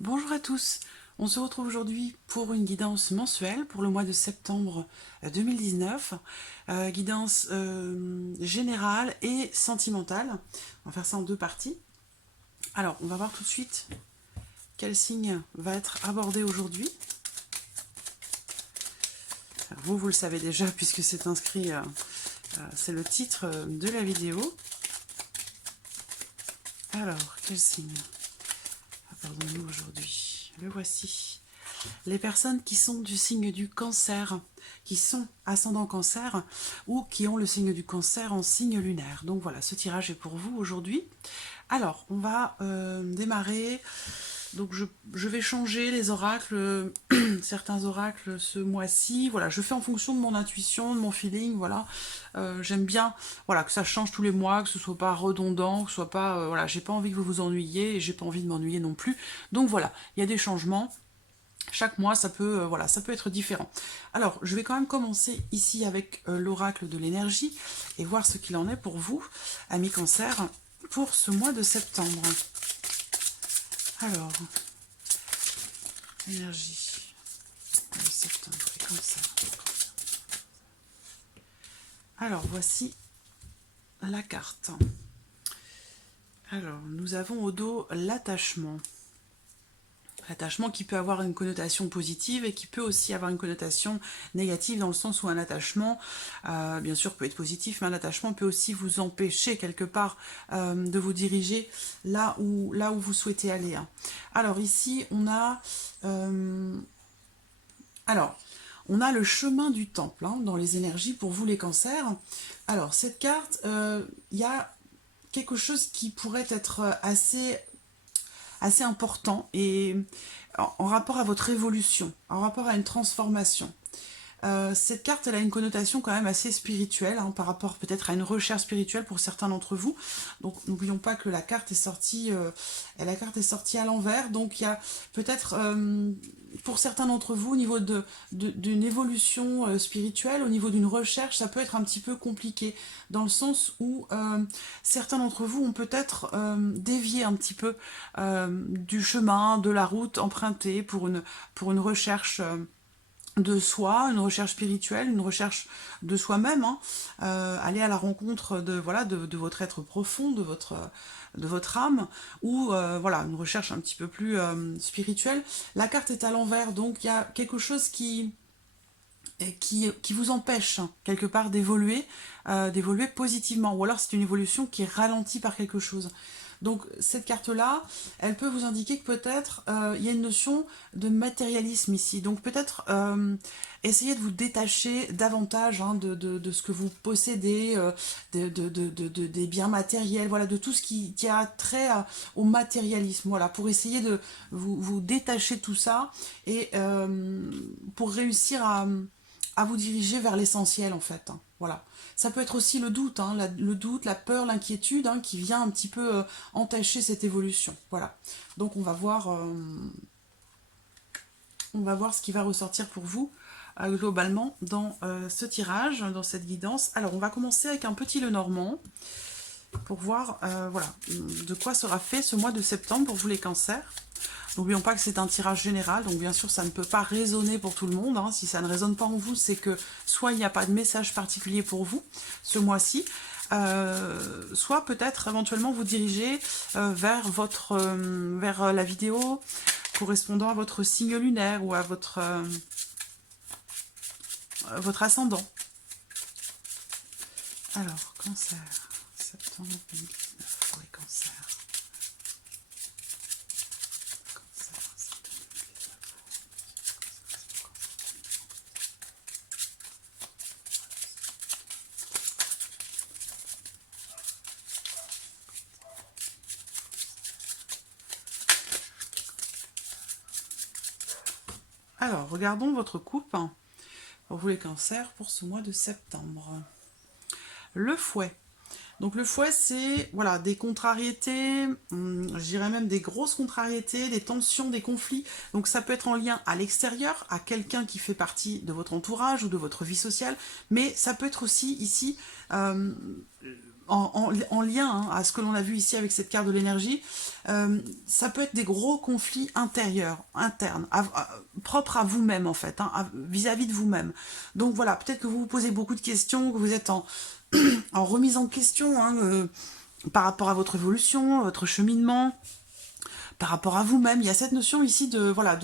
Bonjour à tous, on se retrouve aujourd'hui pour une guidance mensuelle pour le mois de septembre 2019, guidance générale et sentimentale. On va faire ça en deux parties. Alors, on va voir tout de suite quel signe va être abordé aujourd'hui. Vous le savez déjà puisque c'est inscrit, c'est le titre de la vidéo. Alors, quel signe abordons-nous aujourd'hui? Le voici. Les personnes qui sont du signe du cancer, qui sont ascendant cancer ou qui ont le signe du cancer en signe lunaire. Donc voilà, ce tirage est pour vous aujourd'hui. Alors, on va démarrer. Donc je vais changer les oracles, certains oracles ce mois-ci. Voilà, je fais en fonction de mon intuition, de mon feeling. Voilà, j'aime bien, voilà, que ça change tous les mois, que ce soit pas redondant, que ce soit pas, voilà, j'ai pas envie que vous vous ennuyiez et j'ai pas envie de m'ennuyer non plus. Donc voilà, il y a des changements. Chaque mois, ça peut, voilà, ça peut être différent. Alors, je vais quand même commencer ici avec l'oracle de l'énergie et voir ce qu'il en est pour vous, amis cancer, pour ce mois de septembre. Alors, énergie de septembre et cancer. Alors, voici la carte. Alors, nous avons au dos l'attachement. L'attachement qui peut avoir une connotation positive et qui peut aussi avoir une connotation négative dans le sens où un attachement, bien sûr, peut être positif, mais un attachement peut aussi vous empêcher quelque part de vous diriger là où vous souhaitez aller. Hein. Alors ici, on a... on a le chemin du temple hein, dans les énergies pour vous les cancers. Alors cette carte, il y a quelque chose qui pourrait être assez important et en rapport à votre évolution, en rapport à une transformation. Cette carte, elle a une connotation quand même assez spirituelle, hein, par rapport peut-être à une recherche spirituelle pour certains d'entre vous. Donc n'oublions pas que la carte est sortie, à l'envers. Donc il y a peut-être pour certains d'entre vous, au niveau d'une évolution spirituelle, au niveau d'une recherche, ça peut être un petit peu compliqué, dans le sens où certains d'entre vous ont peut-être dévié un petit peu du chemin, de la route empruntée pour une recherche de soi, une recherche spirituelle, une recherche de soi-même, hein, aller à la rencontre de voilà de votre être profond, de votre âme, ou voilà une recherche un petit peu plus spirituelle. La carte est à l'envers, donc il y a quelque chose qui vous empêche hein, quelque part d'évoluer positivement, ou alors c'est une évolution qui est ralentie par quelque chose. Donc cette carte-là, elle peut vous indiquer que peut-être il y a une notion de matérialisme ici. Donc peut-être essayez de vous détacher davantage hein, de ce que vous possédez, des biens matériels, voilà, de tout ce qui a trait au matérialisme. Voilà, pour essayer de vous détacher de tout ça et pour réussir à vous diriger vers l'essentiel en fait. Hein. Voilà. Ça peut être aussi le doute, hein, le doute, la peur, l'inquiétude hein, qui vient un petit peu entacher cette évolution. Voilà. Donc on va voir ce qui va ressortir pour vous globalement dans ce tirage, dans cette guidance. Alors on va commencer avec un petit Lenormand pour voir voilà, de quoi sera fait ce mois de septembre pour vous les cancers. N'oublions pas que c'est un tirage général, donc bien sûr ça ne peut pas résonner pour tout le monde. Hein. Si ça ne résonne pas en vous, c'est que soit il n'y a pas de message particulier pour vous ce mois-ci, soit peut-être éventuellement vous diriger vers la vidéo correspondant à votre signe lunaire ou à votre ascendant. Alors, cancer, septembre 2019 pour les cancers. Alors, regardons votre coupe hein, pour vous les cancers pour ce mois de septembre. Le fouet. Donc le fouet, c'est voilà, des contrariétés, je dirais même des grosses contrariétés, des tensions, des conflits. Donc ça peut être en lien à l'extérieur, à quelqu'un qui fait partie de votre entourage ou de votre vie sociale, mais ça peut être aussi ici en lien hein, à ce que l'on a vu ici avec cette carte de l'énergie, ça peut être des gros conflits intérieurs, internes, propres à vous-même en fait, hein, vis-à-vis de vous-même. Donc voilà, peut-être que vous vous posez beaucoup de questions, que vous êtes en remise en question hein, par rapport à votre évolution, votre cheminement, par rapport à vous-même. Il y a cette notion ici de, voilà,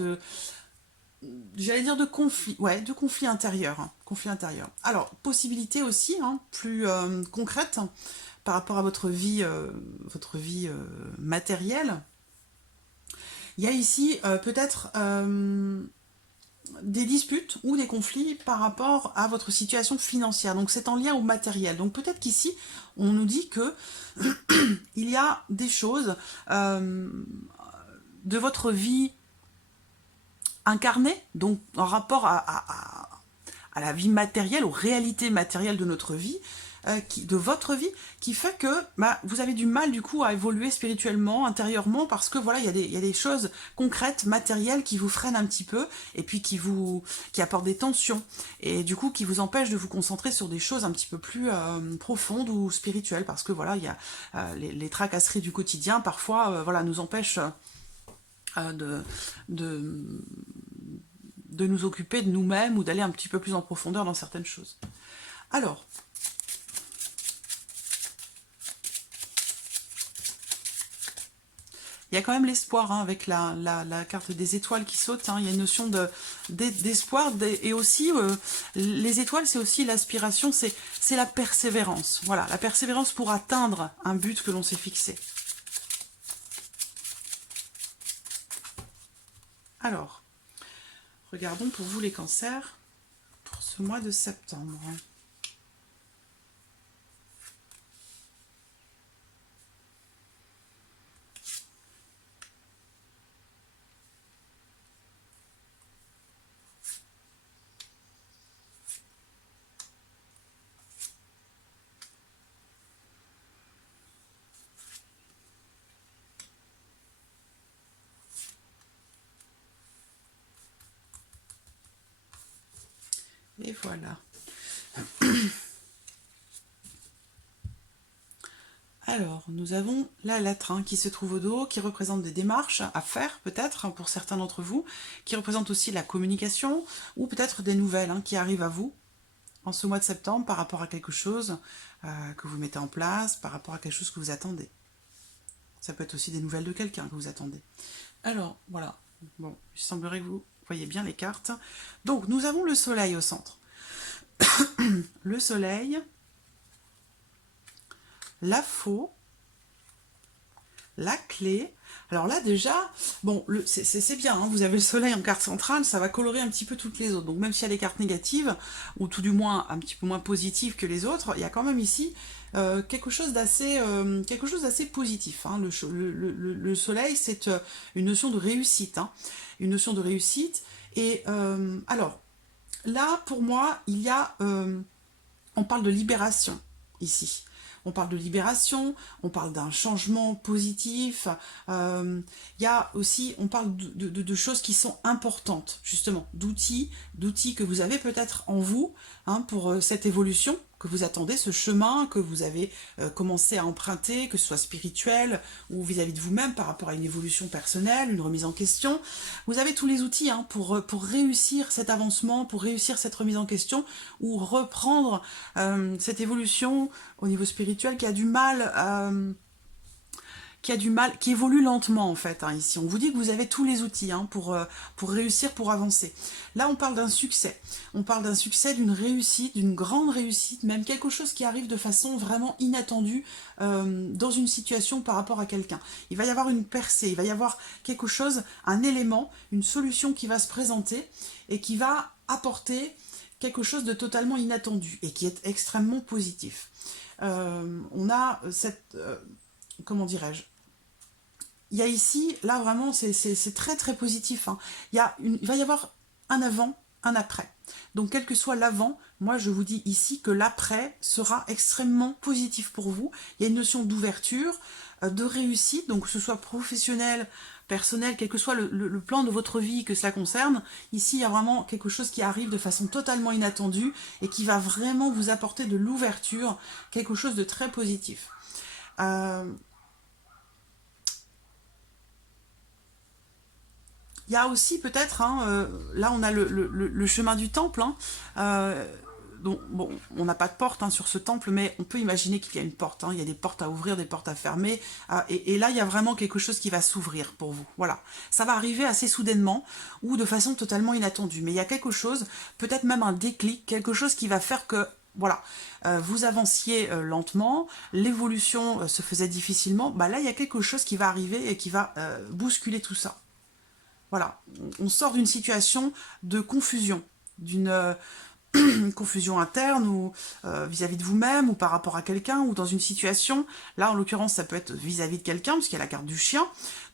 j'allais dire de conflit, ouais, de conflit intérieur, hein, conflit intérieur. Alors, possibilité aussi, hein, plus concrète, hein, par rapport à votre vie matérielle. Il y a ici peut-être des disputes ou des conflits par rapport à votre situation financière. Donc c'est en lien au matériel. Donc peut-être qu'ici, on nous dit que il y a des choses de votre vie incarnée, donc en rapport à la vie matérielle, aux réalités matérielles de notre vie, de votre vie, qui fait que bah, vous avez du mal du coup à évoluer spirituellement, intérieurement, parce que voilà, il y a des choses concrètes, matérielles qui vous freinent un petit peu, et puis qui apportent des tensions, et du coup qui vous empêchent de vous concentrer sur des choses un petit peu plus profondes ou spirituelles, parce que voilà, il y a les tracasseries du quotidien, parfois, voilà, nous empêchent de, de, de nous occuper de nous-mêmes ou d'aller un petit peu plus en profondeur dans certaines choses. Alors, il y a quand même l'espoir hein, avec la carte des étoiles qui saute. Hein. Il y a une notion d'espoir et aussi les étoiles, c'est aussi l'aspiration, c'est la persévérance. Voilà, la persévérance pour atteindre un but que l'on s'est fixé. Alors, regardons pour vous les cancers pour ce mois de septembre. Et voilà. Alors, nous avons la lettre hein, qui se trouve au dos, qui représente des démarches à faire, peut-être, hein, pour certains d'entre vous, qui représente aussi la communication, ou peut-être des nouvelles hein, qui arrivent à vous en ce mois de septembre par rapport à quelque chose que vous mettez en place, par rapport à quelque chose que vous attendez. Ça peut être aussi des nouvelles de quelqu'un que vous attendez. Alors, voilà. Bon, il semblerait que vous voyez bien les cartes. Donc, nous avons le soleil au centre. Le soleil, la faux, la clé. Alors là déjà, bon, c'est bien, hein, vous avez le soleil en carte centrale, ça va colorer un petit peu toutes les autres. Donc même s'il y a des cartes négatives, ou tout du moins un petit peu moins positives que les autres, il y a quand même ici quelque chose d'assez positif. Hein. Le soleil, c'est une notion de réussite. Hein. Une notion de réussite. Et alors, là, pour moi, il y a... on parle de libération, ici. On parle de libération, on parle d'un changement positif. Il y a aussi, on parle de choses qui sont importantes, justement, d'outils que vous avez peut-être en vous hein, pour cette évolution que vous attendez, ce chemin que vous avez commencé à emprunter, que ce soit spirituel ou vis-à-vis de vous-même par rapport à une évolution personnelle, une remise en question. Vous avez tous les outils hein, pour réussir cet avancement, pour réussir cette remise en question ou reprendre cette évolution au niveau spirituel qui a du mal qui évolue lentement en fait, hein, ici. On vous dit que vous avez tous les outils hein, pour réussir, pour avancer. Là, on parle d'un succès. On parle d'un succès, d'une réussite, d'une grande réussite, même quelque chose qui arrive de façon vraiment inattendue dans une situation par rapport à quelqu'un. Il va y avoir une percée, il va y avoir quelque chose, un élément, une solution qui va se présenter et qui va apporter quelque chose de totalement inattendu et qui est extrêmement positif. On a cette... comment dirais-je, il y a ici, là vraiment, c'est très très positif. Hein. Il va y avoir un avant, un après. Donc quel que soit l'avant, moi je vous dis ici que l'après sera extrêmement positif pour vous. Il y a une notion d'ouverture, de réussite, donc que ce soit professionnel, personnel, quel que soit le plan de votre vie que cela concerne, ici il y a vraiment quelque chose qui arrive de façon totalement inattendue et qui va vraiment vous apporter de l'ouverture, quelque chose de très positif. Il y a aussi peut-être, hein, là on a le chemin du temple, hein, donc, bon, on n'a pas de porte hein, sur ce temple, mais on peut imaginer qu'il y a une porte. Hein, il y a des portes à ouvrir, des portes à fermer. Et là, il y a vraiment quelque chose qui va s'ouvrir pour vous. Voilà. Ça va arriver assez soudainement ou de façon totalement inattendue. Mais il y a quelque chose, peut-être même un déclic, quelque chose qui va faire que voilà, vous avanciez lentement, l'évolution se faisait difficilement. Bah là, il y a quelque chose qui va arriver et qui va bousculer tout ça. Voilà, on sort d'une situation de confusion, d'une une confusion interne ou vis-à-vis de vous-même ou par rapport à quelqu'un ou dans une situation. Là, en l'occurrence, ça peut être vis-à-vis de quelqu'un, parce qu'il y a la carte du chien.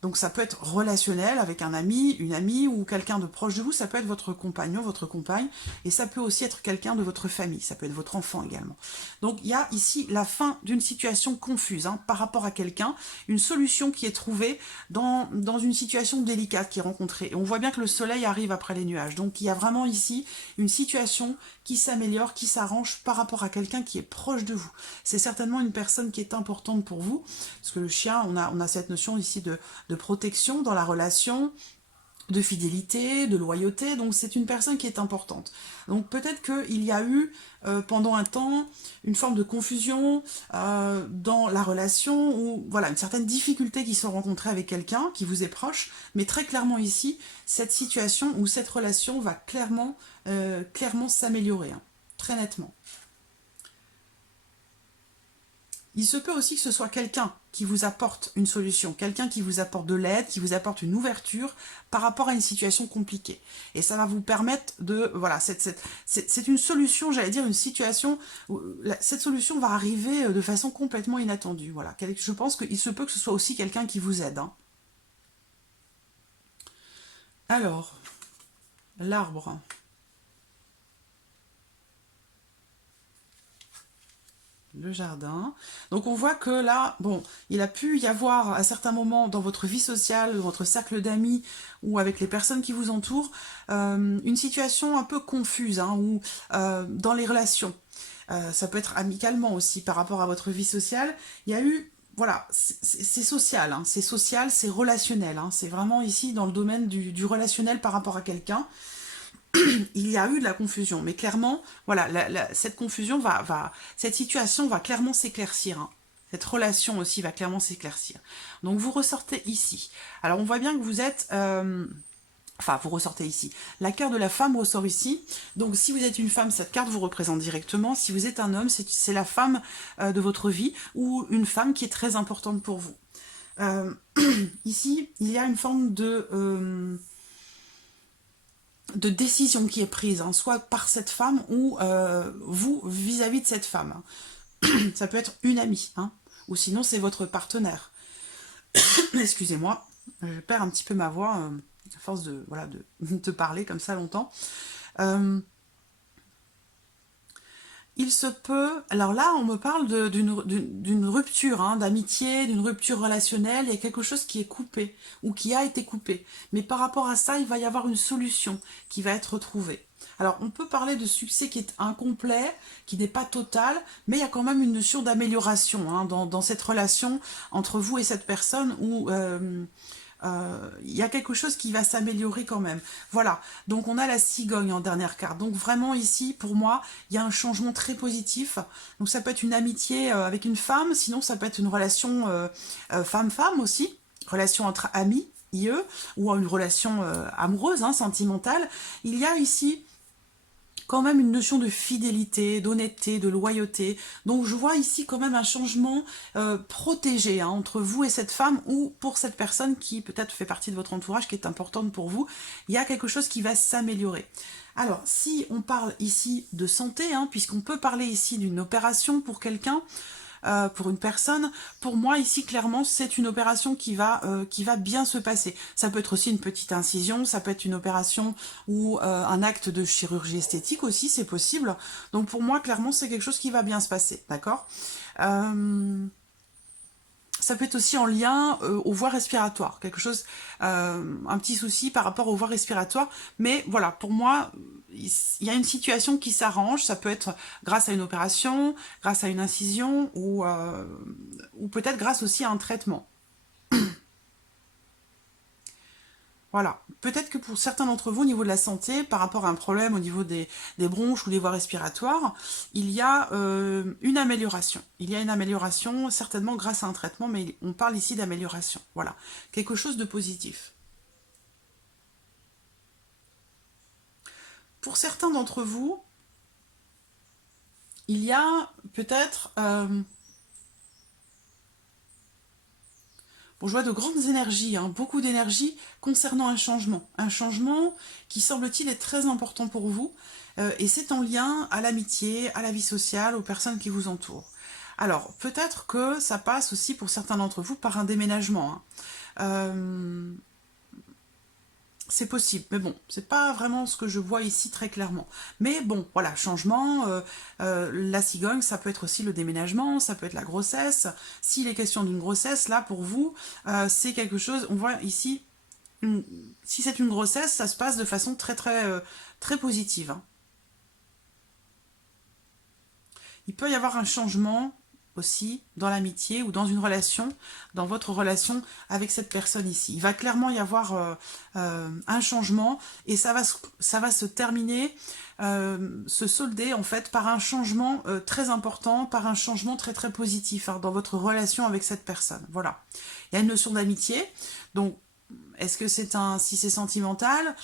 Donc ça peut être relationnel avec un ami, une amie ou quelqu'un de proche de vous. Ça peut être votre compagnon, votre compagne. Et ça peut aussi être quelqu'un de votre famille. Ça peut être votre enfant également. Donc il y a ici la fin d'une situation confuse hein, par rapport à quelqu'un. Une solution qui est trouvée dans une situation délicate qui est rencontrée. Et on voit bien que le soleil arrive après les nuages. Donc il y a vraiment ici une situation qui s'améliore, qui s'arrange par rapport à quelqu'un qui est proche de vous. C'est certainement une personne qui est importante pour vous, parce que le chien, on a cette notion ici de protection dans la relation, de fidélité, de loyauté, donc c'est une personne qui est importante. Donc peut-être qu'il y a eu pendant un temps une forme de confusion dans la relation, ou voilà, une certaine difficulté qui sont rencontrées avec quelqu'un qui vous est proche, mais très clairement ici, cette situation ou cette relation va clairement s'améliorer, hein, très nettement. Il se peut aussi que ce soit quelqu'un qui vous apporte une solution, quelqu'un qui vous apporte de l'aide, qui vous apporte une ouverture par rapport à une situation compliquée. Et ça va vous permettre de... Voilà, c'est une solution, j'allais dire une situation... Où cette solution va arriver de façon complètement inattendue. Voilà, je pense qu'il se peut que ce soit aussi quelqu'un qui vous aide. Hein. Alors, l'arbre... Le jardin. Donc on voit que là, bon, il a pu y avoir à certains moments dans votre vie sociale, dans votre cercle d'amis ou avec les personnes qui vous entourent, une situation un peu confuse, hein, ou dans les relations. Ça peut être amicalement aussi par rapport à votre vie sociale. Il y a eu, voilà, c'est social, hein, c'est relationnel. Hein, c'est vraiment ici dans le domaine du relationnel par rapport à quelqu'un. Il y a eu de la confusion, mais clairement, voilà, cette confusion cette situation va clairement s'éclaircir. Hein. Cette relation aussi va clairement s'éclaircir. Donc vous ressortez ici. Alors on voit bien que vous êtes... Enfin, vous ressortez ici. La carte de la femme ressort ici. Donc si vous êtes une femme, cette carte vous représente directement. Si vous êtes un homme, c'est la femme de votre vie ou une femme qui est très importante pour vous. Ici, il y a une forme de décision qui est prise, hein, soit par cette femme ou vous vis-à-vis de cette femme. Ça peut être une amie, hein, ou sinon c'est votre partenaire. Excusez-moi, je perds un petit peu ma voix à force de, voilà, de parler comme ça longtemps. Il se peut... Alors là, on me parle d'une rupture hein, d'amitié, d'une rupture relationnelle. Il y a quelque chose qui est coupé ou qui a été coupé. Mais par rapport à ça, il va y avoir une solution qui va être trouvée. Alors, on peut parler de succès qui est incomplet, qui n'est pas total, mais il y a quand même une notion d'amélioration hein, dans cette relation entre vous et cette personne où... il y a quelque chose qui va s'améliorer quand même. Voilà, donc on a la cigogne en dernière carte. Donc vraiment ici, pour moi, il y a un changement très positif. Donc ça peut être une amitié avec une femme, sinon ça peut être une relation femme-femme aussi, relation entre amis, IE, ou une relation amoureuse, hein, sentimentale. Il y a ici quand même une notion de fidélité, d'honnêteté, de loyauté. Donc je vois ici quand même un changement protégé hein, entre vous et cette femme ou pour cette personne qui peut-être fait partie de votre entourage, qui est importante pour vous. Il y a quelque chose qui va s'améliorer. Alors, si on parle ici de santé, hein, puisqu'on peut parler ici d'une opération pour quelqu'un, pour une personne, pour moi ici clairement c'est une opération qui va bien se passer. Ça peut être aussi une petite incision, ça peut être une opération ou un acte de chirurgie esthétique aussi, c'est possible. Donc pour moi clairement c'est quelque chose qui va bien se passer, d'accord ça peut être aussi en lien aux voies respiratoires, quelque chose, un petit souci par rapport aux voies respiratoires. Mais voilà, pour moi, il y a une situation qui s'arrange. Ça peut être grâce à une opération, grâce à une incision ou peut-être grâce aussi à un traitement. Voilà. Peut-être que pour certains d'entre vous, au niveau de la santé, par rapport à un problème au niveau des bronches ou des voies respiratoires, il y a une amélioration. Il y a une amélioration, certainement grâce à un traitement, mais on parle ici d'amélioration. Voilà. Quelque chose de positif. Pour certains d'entre vous, il y a peut-être... bon, je vois de grandes énergies, hein, beaucoup d'énergie concernant un changement. Un changement qui semble-t-il est très important pour vous. Et c'est en lien à l'amitié, à la vie sociale, aux personnes qui vous entourent. Alors, peut-être que ça passe aussi pour certains d'entre vous par un déménagement. Hein. C'est possible, mais bon, c'est pas vraiment ce que je vois ici très clairement. Mais bon, voilà, changement, la cigogne, ça peut être aussi le déménagement, ça peut être la grossesse. S'il est question d'une grossesse, là, pour vous, c'est quelque chose, on voit ici, si c'est une grossesse, ça se passe de façon très positive. Hein. Il peut y avoir un changement aussi dans l'amitié ou dans une relation, dans votre relation avec cette personne ici. Il va clairement y avoir un changement et ça va se terminer, se solder en fait par un changement très important, par un changement très positif hein, dans votre relation avec cette personne. Voilà. Il y a une notion d'amitié. Donc, est-ce que si c'est sentimental,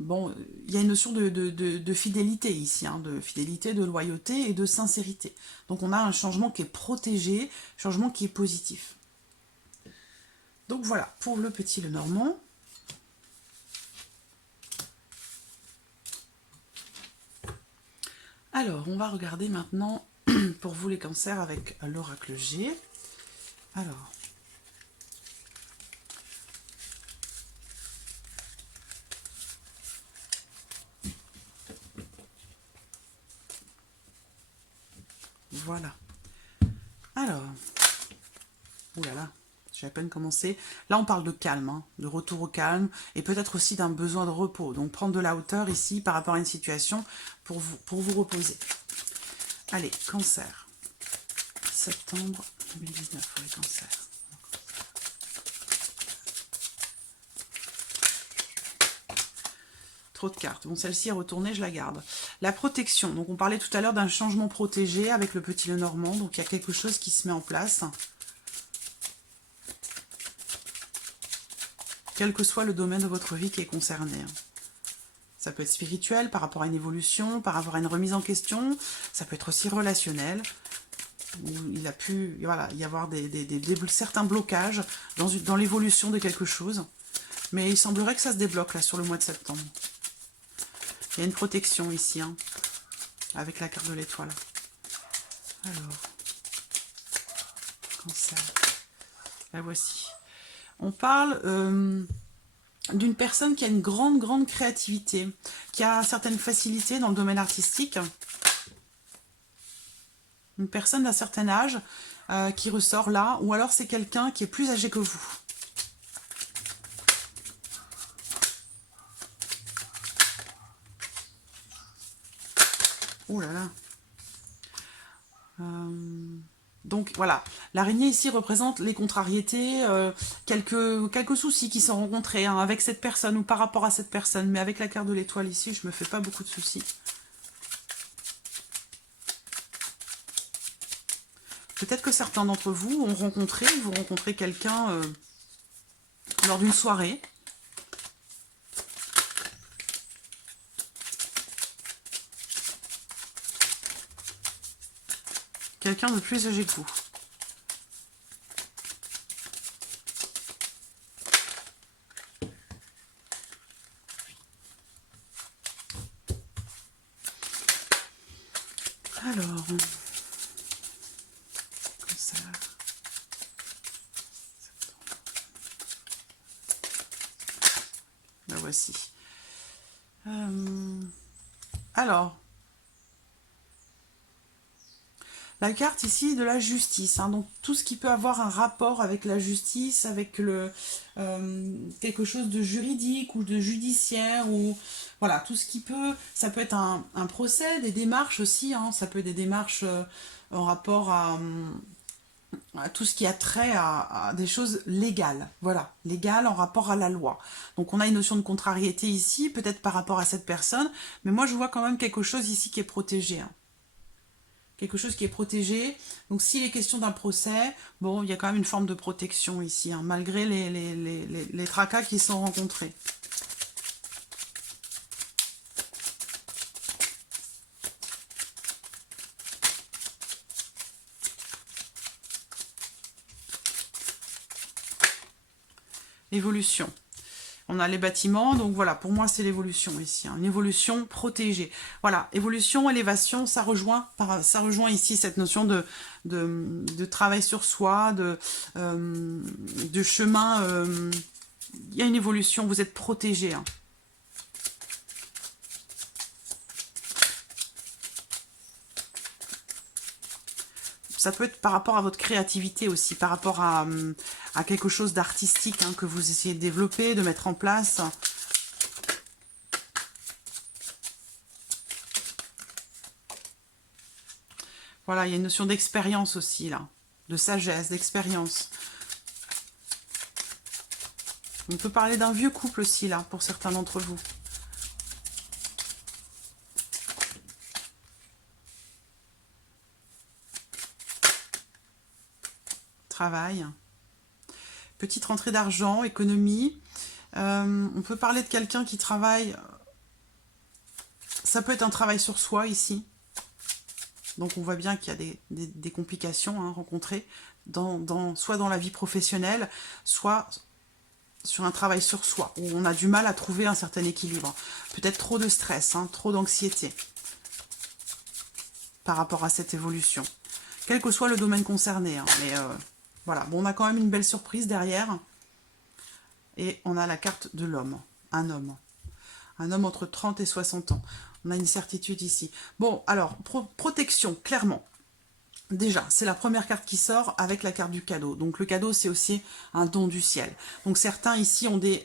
bon, il y a une notion de fidélité ici, hein, de fidélité, de loyauté et de sincérité. Donc on a un changement qui est protégé, changement qui est positif. Donc voilà, pour le petit Lenormand. Alors, on va regarder maintenant pour vous les cancers avec l'oracle G. Alors, voilà. Alors, oulala, j'ai à peine commencé. Là, on parle de calme, hein, de retour au calme, et peut-être aussi d'un besoin de repos. Donc, prendre de la hauteur ici par rapport à une situation pour vous reposer. Allez, cancer. Septembre 2019 pour les cancers. Trop de cartes. Bon, celle-ci est retournée, je la garde. La protection. Donc, on parlait tout à l'heure d'un changement protégé avec le petit Lenormand. Donc, il y a quelque chose qui se met en place. Quel que soit le domaine de votre vie qui est concerné. Ça peut être spirituel, par rapport à une évolution, par rapport à une remise en question. Ça peut être aussi relationnel. Où il a pu y avoir certains blocages dans l'évolution de quelque chose. Mais il semblerait que ça se débloque là sur le mois de septembre. Il y a une protection ici, hein, avec la carte de l'étoile. Alors, cancer. La voici. On parle d'une personne qui a une grande créativité, qui a certaines facilités dans le domaine artistique. Une personne d'un certain âge qui ressort là, ou alors c'est quelqu'un qui est plus âgé que vous. Oh là là. Donc voilà, l'araignée ici représente les contrariétés, quelques soucis qui sont rencontrés hein, avec cette personne ou par rapport à cette personne. Mais avec la carte de l'étoile ici, je me fais pas beaucoup de soucis. Peut-être que certains d'entre vous ont rencontré, vous rencontrez quelqu'un lors d'une soirée. Quelqu'un de plus âgé que vous. Alors, comme ça. La voici. Alors, la carte ici de la justice, hein, donc tout ce qui peut avoir un rapport avec la justice, avec quelque chose de juridique ou de judiciaire, ou voilà, tout ce qui peut, ça peut être un procès, des démarches aussi, hein, ça peut être des démarches en rapport à tout ce qui a trait à des choses légales, voilà, légales en rapport à la loi. Donc on a une notion de contrariété ici, peut-être par rapport à cette personne, mais moi je vois quand même quelque chose ici qui est protégé, hein. Quelque chose qui est protégé. Donc s'il est question d'un procès, bon, il y a quand même une forme de protection ici, hein, malgré les tracas qui sont rencontrés. Évolution. On a les bâtiments, donc voilà, pour moi c'est l'évolution ici, hein, une évolution protégée. Voilà, évolution, élévation, ça rejoint ici cette notion de travail sur soi, de chemin. Il y a une évolution, vous êtes protégé, hein. Ça peut être par rapport à votre créativité aussi, par rapport à quelque chose d'artistique, hein, que vous essayez de développer, de mettre en place. Voilà, il y a une notion d'expérience aussi, là. De sagesse, d'expérience. On peut parler d'un vieux couple aussi, là, pour certains d'entre vous. Travail. Petite rentrée d'argent, économie. On peut parler de quelqu'un qui travaille. Ça peut être un travail sur soi ici. Donc on voit bien qu'il y a des complications, hein, rencontrées, soit dans la vie professionnelle, soit sur un travail sur soi, où on a du mal à trouver un certain équilibre. Peut-être trop de stress, hein, trop d'anxiété par rapport à cette évolution. Quel que soit le domaine concerné, hein, mais voilà, bon, on a quand même une belle surprise derrière. Et on a la carte de l'homme, un homme. Un homme entre 30 et 60 ans. On a une certitude ici. Bon, alors, protection, clairement. Déjà, c'est la première carte qui sort avec la carte du cadeau. Donc le cadeau, c'est aussi un don du ciel. Donc certains ici ont des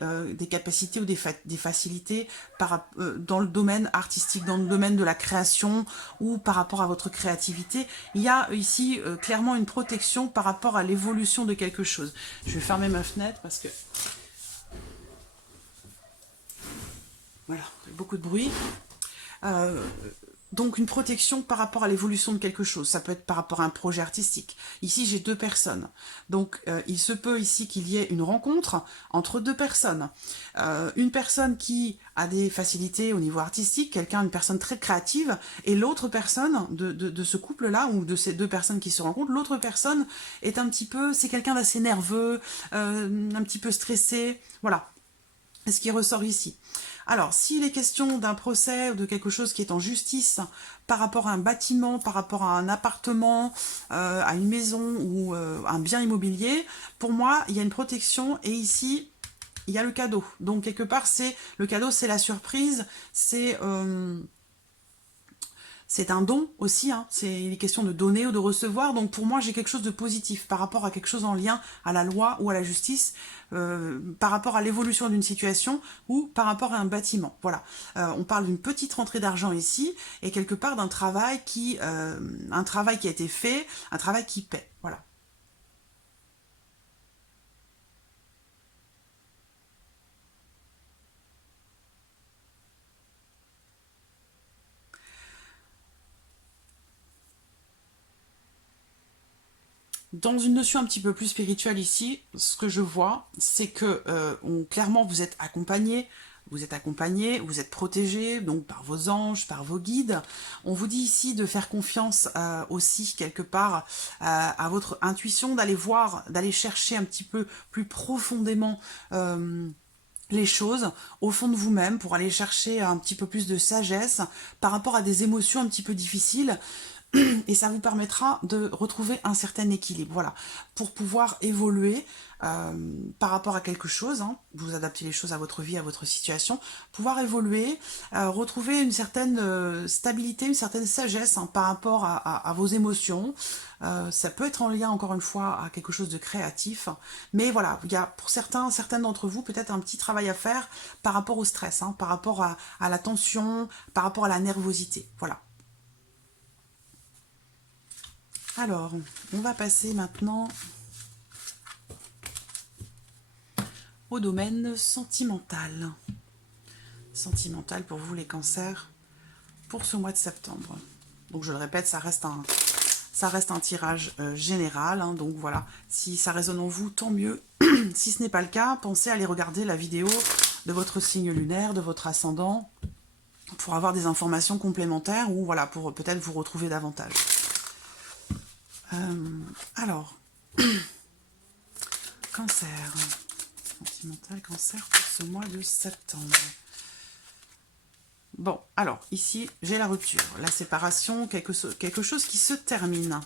capacités ou des facilités dans le domaine artistique, dans le domaine de la création ou par rapport à votre créativité. Il y a ici clairement une protection par rapport à l'évolution de quelque chose. Je vais fermer ma fenêtre parce que... Voilà, beaucoup de bruit. Donc une protection par rapport à l'évolution de quelque chose. Ça peut être par rapport à un projet artistique. Ici, j'ai deux personnes. Donc il se peut ici qu'il y ait une rencontre entre deux personnes. Une personne qui a des facilités au niveau artistique, une personne très créative, et l'autre personne de ce couple-là, ou de ces deux personnes qui se rencontrent, l'autre personne est c'est quelqu'un d'assez nerveux, un petit peu stressé. Voilà, c'est ce qui ressort ici. Alors, s'il est question d'un procès ou de quelque chose qui est en justice par rapport à un bâtiment, par rapport à un appartement, à une maison ou un bien immobilier, pour moi, il y a une protection et ici, il y a le cadeau. Donc, quelque part, le cadeau, c'est la surprise, c'est un don aussi, hein. C'est une question de donner ou de recevoir. Donc pour moi, j'ai quelque chose de positif par rapport à quelque chose en lien à la loi ou à la justice, par rapport à l'évolution d'une situation ou par rapport à un bâtiment. Voilà, on parle d'une petite rentrée d'argent ici et quelque part d'un travail un travail qui a été fait, un travail qui paie. Voilà. Dans une notion un petit peu plus spirituelle ici, ce que je vois, c'est que clairement vous êtes accompagné, vous êtes protégé, donc par vos anges, par vos guides. On vous dit ici de faire confiance aussi quelque part à votre intuition, d'aller chercher un petit peu plus profondément les choses au fond de vous-même pour aller chercher un petit peu plus de sagesse par rapport à des émotions un petit peu difficiles. et ça vous permettra de retrouver un certain équilibre, voilà, pour pouvoir évoluer par rapport à quelque chose, hein, vous adaptez les choses à votre vie, à votre situation, pouvoir évoluer, retrouver une certaine stabilité, une certaine sagesse hein, par rapport à vos émotions. Ça peut être en lien, encore une fois, à quelque chose de créatif, mais voilà, il y a pour certaines d'entre vous peut-être un petit travail à faire par rapport au stress, hein, par rapport à la tension, par rapport à la nervosité, voilà. Alors, on va passer maintenant au domaine sentimental. Sentimental pour vous les cancers, pour ce mois de septembre. Donc je le répète, ça reste un tirage général, hein, donc voilà, si ça résonne en vous, tant mieux. Si ce n'est pas le cas, pensez à aller regarder la vidéo de votre signe lunaire, de votre ascendant, pour avoir des informations complémentaires ou voilà, pour peut-être vous retrouver davantage. Alors, cancer, sentimental, cancer pour ce mois de septembre. Bon, alors, ici, j'ai la rupture, la séparation, quelque chose qui se termine.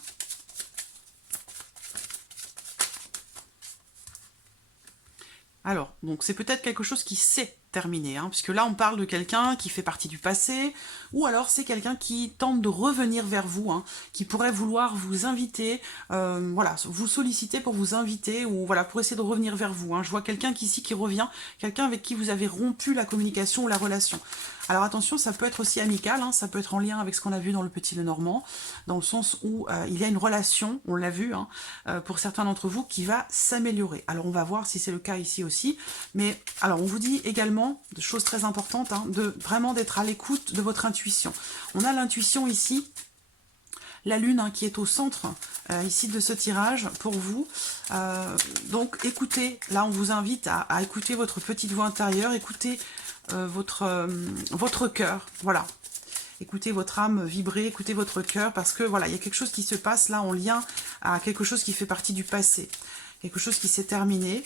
Alors, donc c'est peut-être quelque chose qui s'est terminé, hein, puisque là on parle de quelqu'un qui fait partie du passé, ou alors c'est quelqu'un qui tente de revenir vers vous, hein, qui pourrait vouloir vous inviter, voilà, vous solliciter pour vous inviter, ou voilà, pour essayer de revenir vers vous. Hein. Je vois quelqu'un ici qui revient, quelqu'un avec qui vous avez rompu la communication ou la relation. Alors attention, ça peut être aussi amical, hein, ça peut être en lien avec ce qu'on a vu dans le Petit Lenormand, dans le sens où il y a une relation, on l'a vu, hein, pour certains d'entre vous, qui va s'améliorer. Alors on va voir si c'est le cas ici aussi, mais alors on vous dit également, de choses très importantes, hein, de vraiment d'être à l'écoute de votre intuition. On a l'intuition ici, la lune hein, qui est au centre ici de ce tirage pour vous. Donc écoutez, là on vous invite à écouter votre petite voix intérieure, écoutez votre cœur, voilà. Écoutez votre âme vibrer, écoutez votre cœur, parce que voilà, il y a quelque chose qui se passe là en lien à quelque chose qui fait partie du passé, quelque chose qui s'est terminé.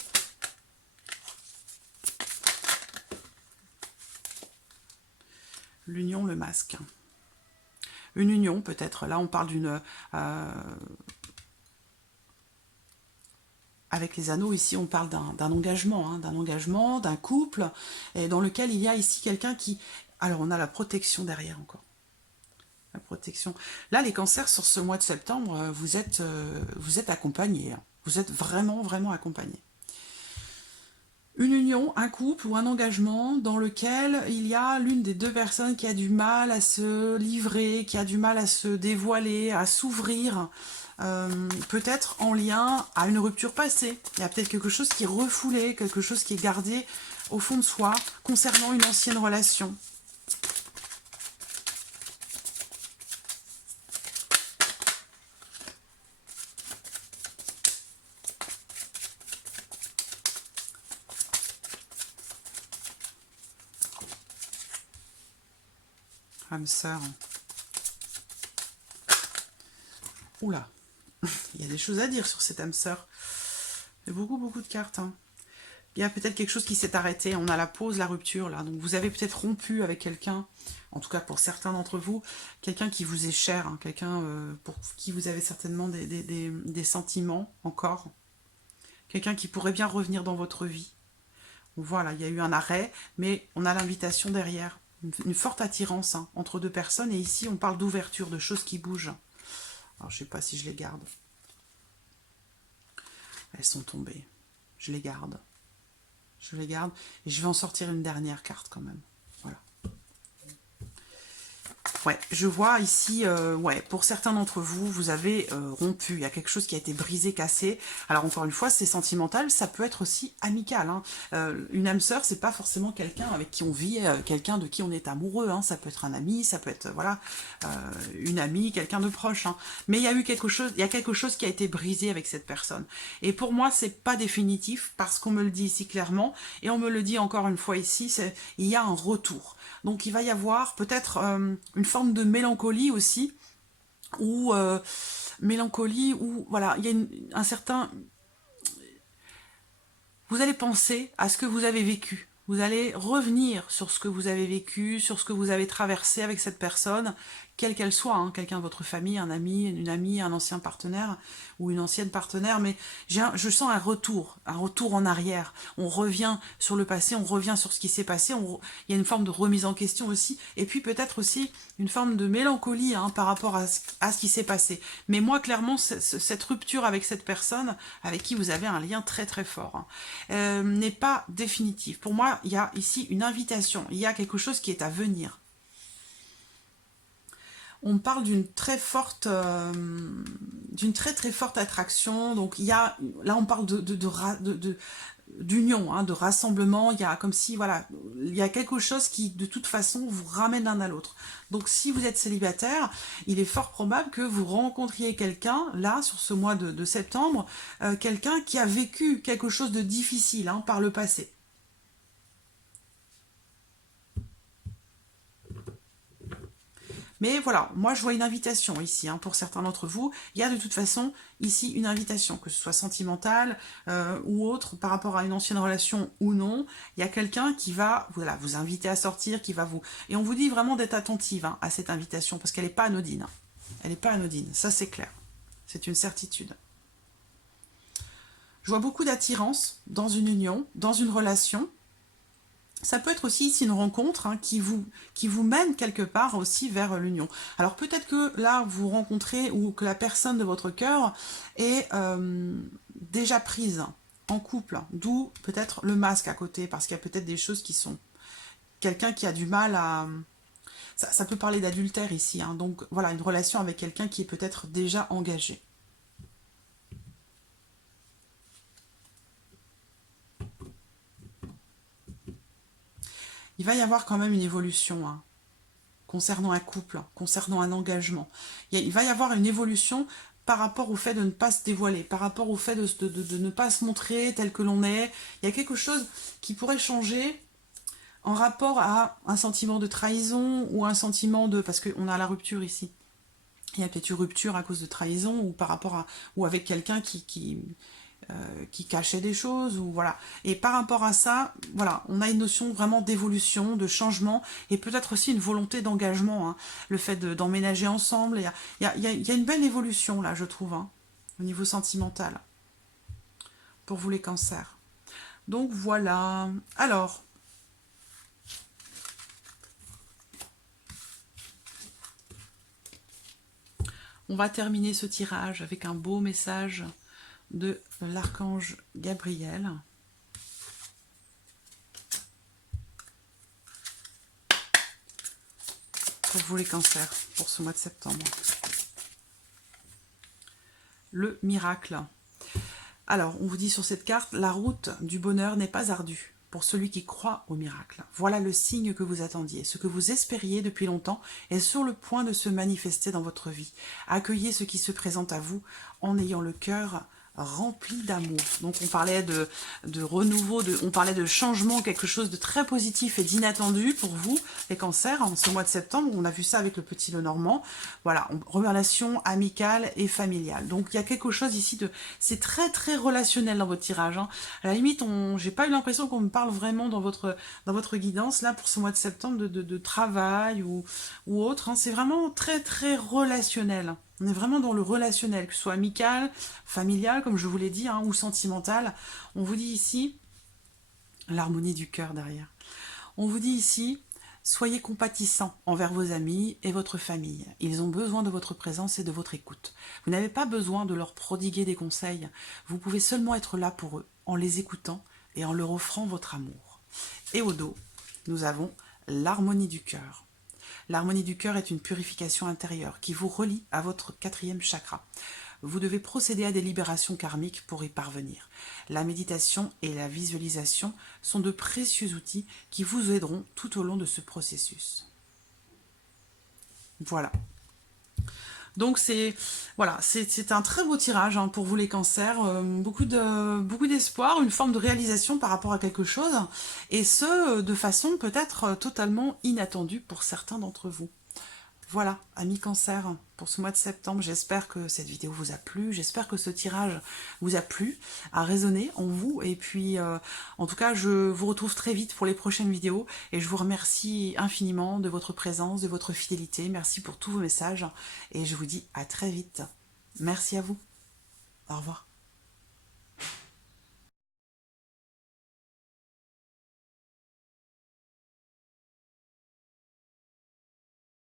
L'union, le masque. Une union peut-être, là on parle d'une... avec les anneaux, ici, on parle d'un engagement, hein, d'un couple, et dans lequel il y a ici quelqu'un qui... Alors, on a la protection derrière encore. La protection. Là, les cancers, sur ce mois de septembre, vous êtes accompagnés. Hein. Vous êtes vraiment, vraiment accompagnés. Une union, un couple ou un engagement dans lequel il y a l'une des deux personnes qui a du mal à se livrer, qui a du mal à se dévoiler, à s'ouvrir, peut-être en lien à une rupture passée. Il y a peut-être quelque chose qui est refoulé, quelque chose qui est gardé au fond de soi concernant une ancienne relation. Âme sœur. Oula, il y a des choses à dire sur cette âme sœur. Il y a beaucoup, beaucoup de cartes. Hein. Il y a peut-être quelque chose qui s'est arrêté. On a la pause, la rupture, là. Donc vous avez peut-être rompu avec quelqu'un, en tout cas pour certains d'entre vous, quelqu'un qui vous est cher, hein, quelqu'un pour qui vous avez certainement des sentiments encore. Quelqu'un qui pourrait bien revenir dans votre vie. Voilà, il y a eu un arrêt, mais on a l'invitation derrière. Une forte attirance hein, entre deux personnes. Et ici, on parle d'ouverture, de choses qui bougent. Alors, je ne sais pas si je les garde. Elles sont tombées. Je les garde. Je les garde. Et je vais en sortir une dernière carte quand même. Voilà. Ouais, je vois ici, ouais, pour certains d'entre vous, vous avez rompu. Il y a quelque chose qui a été brisé, cassé. Alors encore une fois, c'est sentimental, ça peut être aussi amical. Hein. Une âme sœur, c'est pas forcément quelqu'un avec qui on vit, quelqu'un de qui on est amoureux. Hein. Ça peut être un ami, ça peut être voilà, une amie, quelqu'un de proche. Hein. Mais il y a eu quelque chose, il y a quelque chose qui a été brisé avec cette personne. Et pour moi, c'est pas définitif parce qu'on me le dit ici clairement et on me le dit encore une fois ici. Il y a un retour. Donc il va y avoir peut-être une forme de mélancolie aussi, ou voilà, il y a un certain... Vous allez penser à ce que vous avez vécu. Vous allez revenir sur ce que vous avez vécu, sur ce que vous avez traversé avec cette personne quelle qu'elle soit, hein, quelqu'un de votre famille, un ami, une amie, un ancien partenaire ou une ancienne partenaire, mais je sens un retour en arrière. On revient sur le passé, on revient sur ce qui s'est passé, il y a une forme de remise en question aussi, et puis peut-être aussi une forme de mélancolie hein, par rapport à ce qui s'est passé. Mais moi, clairement, cette rupture avec cette personne, avec qui vous avez un lien très très fort, hein, n'est pas définitive. Pour moi, il y a ici une invitation, il y a quelque chose qui est à venir. On parle d'une très forte, très forte attraction. Donc il y a, là on parle d'union, hein, de rassemblement. Il y a comme si voilà, il y a quelque chose qui de toute façon vous ramène l'un à l'autre. Donc si vous êtes célibataire, il est fort probable que vous rencontriez quelqu'un là sur ce mois de septembre, quelqu'un qui a vécu quelque chose de difficile hein, par le passé. Mais voilà, moi je vois une invitation ici, hein, pour certains d'entre vous. Il y a de toute façon ici une invitation, que ce soit sentimentale ou autre, par rapport à une ancienne relation ou non. Il y a quelqu'un qui va voilà, vous inviter à sortir, qui va vous... Et on vous dit vraiment d'être attentive hein, à cette invitation, parce qu'elle n'est pas anodine. Hein. Elle n'est pas anodine, ça c'est clair. C'est une certitude. Je vois beaucoup d'attirance dans une union, dans une relation. Ça peut être aussi ici une rencontre hein, qui vous mène quelque part aussi vers l'union. Alors peut-être que là, vous rencontrez ou que la personne de votre cœur est déjà prise en couple, d'où peut-être le masque à côté, parce qu'il y a peut-être des choses qui sont... Quelqu'un qui a du mal à... Ça peut parler d'adultère ici, hein, donc voilà, une relation avec quelqu'un qui est peut-être déjà engagé. Il va y avoir quand même une évolution hein, concernant un couple, concernant un engagement. Il va y avoir une évolution par rapport au fait de ne pas se dévoiler, par rapport au fait de ne pas se montrer tel que l'on est. Il y a quelque chose qui pourrait changer en rapport à un sentiment de trahison ou un sentiment de... Parce qu'on a la rupture ici. Il y a peut-être une rupture à cause de trahison ou par rapport à... ou avec quelqu'un qui cachait des choses, ou voilà. Et par rapport à ça, voilà, on a une notion vraiment d'évolution, de changement, et peut-être aussi une volonté d'engagement, hein, le fait d'emménager ensemble. Il y a une belle évolution, là, je trouve, hein, au niveau sentimental, pour vous les cancers. Donc voilà. Alors, on va terminer ce tirage avec un beau message de l'archange Gabriel. Pour vous les cancers, pour ce mois de septembre. Le miracle. Alors, on vous dit sur cette carte, la route du bonheur n'est pas ardue pour celui qui croit au miracle. Voilà le signe que vous attendiez. Ce que vous espériez depuis longtemps est sur le point de se manifester dans votre vie. Accueillez ce qui se présente à vous en ayant le cœur rempli d'amour. Donc on parlait de renouveau, on parlait de changement, quelque chose de très positif et d'inattendu pour vous, les cancers, en ce mois de septembre. On a vu ça avec le petit Lenormand. Voilà, relation amicale et familiale. Donc il y a quelque chose ici de... C'est très très relationnel dans votre tirage. Hein. À la limite, j'ai pas eu l'impression qu'on me parle vraiment dans votre guidance, là, pour ce mois de septembre, de travail ou autre. Hein. C'est vraiment très très relationnel. On est vraiment dans le relationnel, que ce soit amical, familial, comme je vous l'ai dit, hein, ou sentimental. On vous dit ici, l'harmonie du cœur derrière. On vous dit ici, soyez compatissants envers vos amis et votre famille. Ils ont besoin de votre présence et de votre écoute. Vous n'avez pas besoin de leur prodiguer des conseils. Vous pouvez seulement être là pour eux, en les écoutant et en leur offrant votre amour. Et au dos, nous avons l'harmonie du cœur. L'harmonie du cœur est une purification intérieure qui vous relie à votre 4e chakra. Vous devez procéder à des libérations karmiques pour y parvenir. La méditation et la visualisation sont de précieux outils qui vous aideront tout au long de ce processus. Voilà. Donc c'est un très beau tirage hein, pour vous les cancers, beaucoup d'espoir, une forme de réalisation par rapport à quelque chose, et ce, de façon peut-être totalement inattendue pour certains d'entre vous. Voilà, amis cancer, pour ce mois de septembre, j'espère que cette vidéo vous a plu, j'espère que ce tirage vous a plu, a résonné en vous, et puis en tout cas je vous retrouve très vite pour les prochaines vidéos, et je vous remercie infiniment de votre présence, de votre fidélité, merci pour tous vos messages, et je vous dis à très vite. Merci à vous, au revoir.